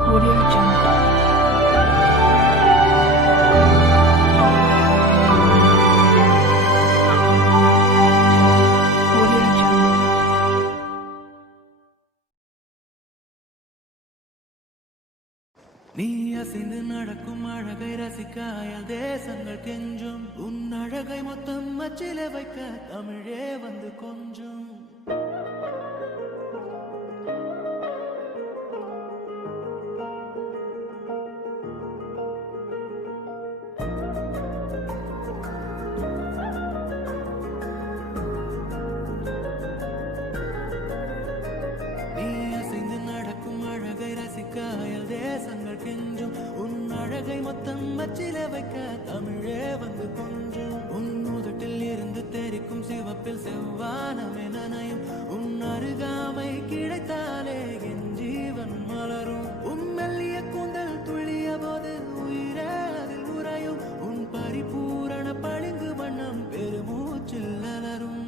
Audio Jungle. Audio Jungle. நீ அசைந்து நடக்கும் அழகை ரசிக்காயல் தேசங்கள் கெஞ்சும் உன் அழகை மொத்தம் அச்சில வைக்க தமிழே வந்து கொஞ்சம் தேசங்கள் கெஞ்சும் உன் அழகை மொத்தம் அச்சில வைக்க தமிழே வந்து கொஞ்சம் உன் உதட்டில் இருந்து தெரிக்கும் சிவப்பில் செவ்வானமே நனையும் உன் அருகாமை கிடைத்தாலே என் ஜீவன் மலரும் உன் மெல்லிய கூந்தல் துளிய போது உயிரே அதில் உறையும் உன் பரிபூரண பளிங்கு வண்ணம் பெருமூச்சில் அலரும்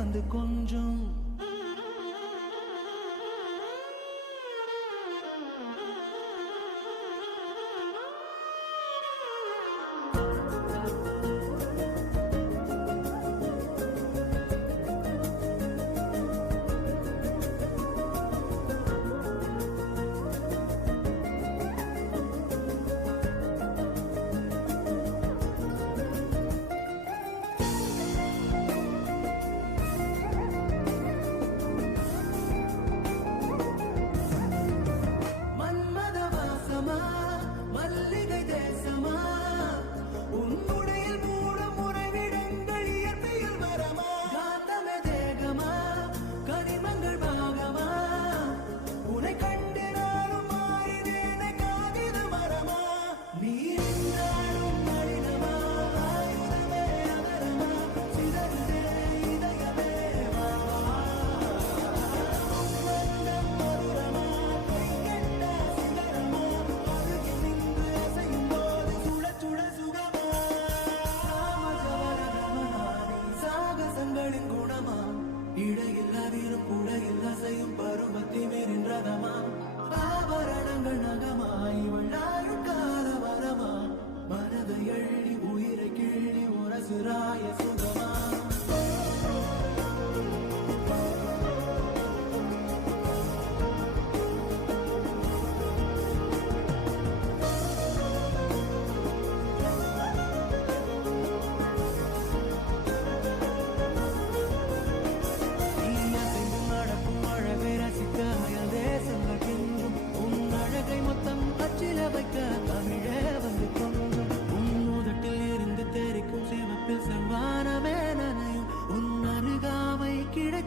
வந்து கொஞ்சம்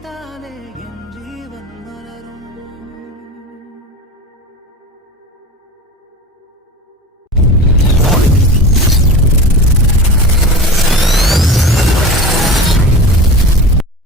தானே